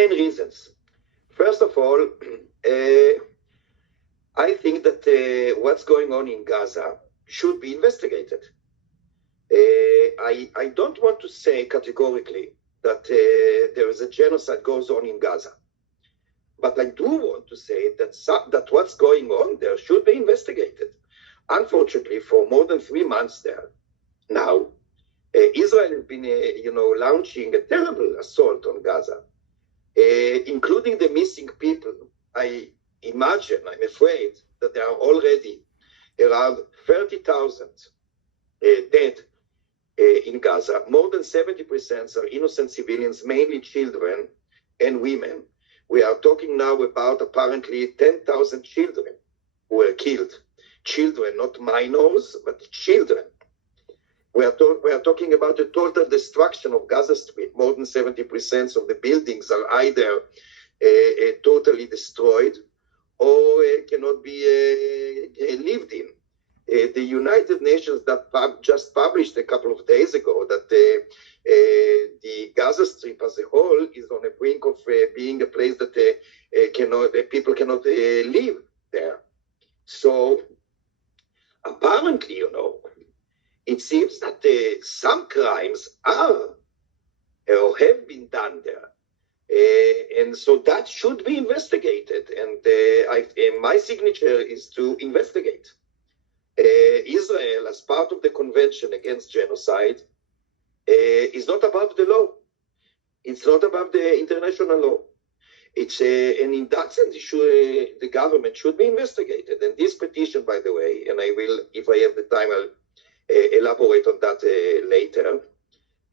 Main reasons. First of all, I think that what's going on in Gaza should be investigated. I don't want to say categorically that there is a genocide goes on in Gaza. But I do want to say that what's going on there should be investigated. Unfortunately, for more than 3 months there now, Israel has been, launching a terrible assault on Gaza, including the missing people. I'm afraid, that there are already around 30,000 dead in Gaza. More than 70% are innocent civilians, mainly children and women. We are talking now about apparently 10,000 children who were killed. Children, not minors, but children. We are talking about a total destruction of Gaza Strip. More than 70% of the buildings are either totally destroyed or cannot be lived in. The United Nations that just published a couple of days ago that the Gaza Strip as a whole is on the brink of being a place that people cannot live there. So apparently, it seems that some crimes are or have been done there. And so that should be investigated. And my signature is to investigate. Israel, as part of the Convention Against Genocide, is not above the law. It's not above the international law. And in that sense, the government should be investigated. And this petition, by the way, and I will, if I have the time, I'll elaborate on that later.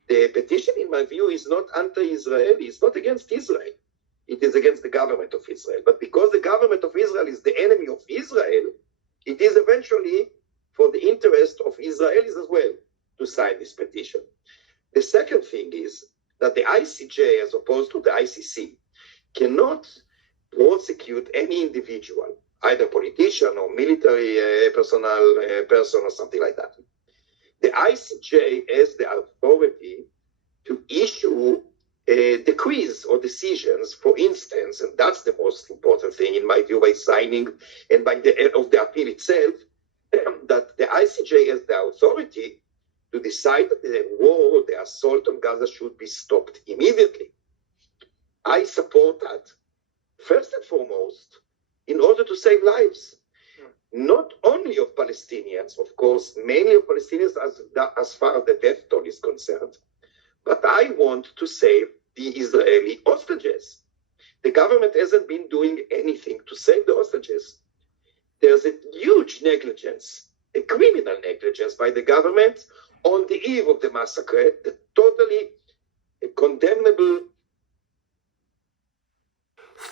The petition, in my view, is not anti-Israeli. It's not against Israel. It is against the government of Israel. But because the government of Israel is the enemy of Israel, it is eventually for the interest of Israelis as well to sign this petition. The second thing is that the ICJ, as opposed to the ICC, cannot prosecute any individual, either politician or military person or something like that. The ICJ has the authority to issue decrees or decisions, for instance, and that's the most important thing in my view, by signing and by the end of the appeal itself, that the ICJ has the authority to decide that the war, the assault on Gaza should be stopped immediately. I support that, first and foremost, in order to save lives. Not only of Palestinians, of course, mainly of Palestinians as far as the death toll is concerned, but I want to save the Israeli hostages. The government hasn't been doing anything to save the hostages. There's a huge negligence, a criminal negligence by the government on the eve of the massacre, the totally condemnable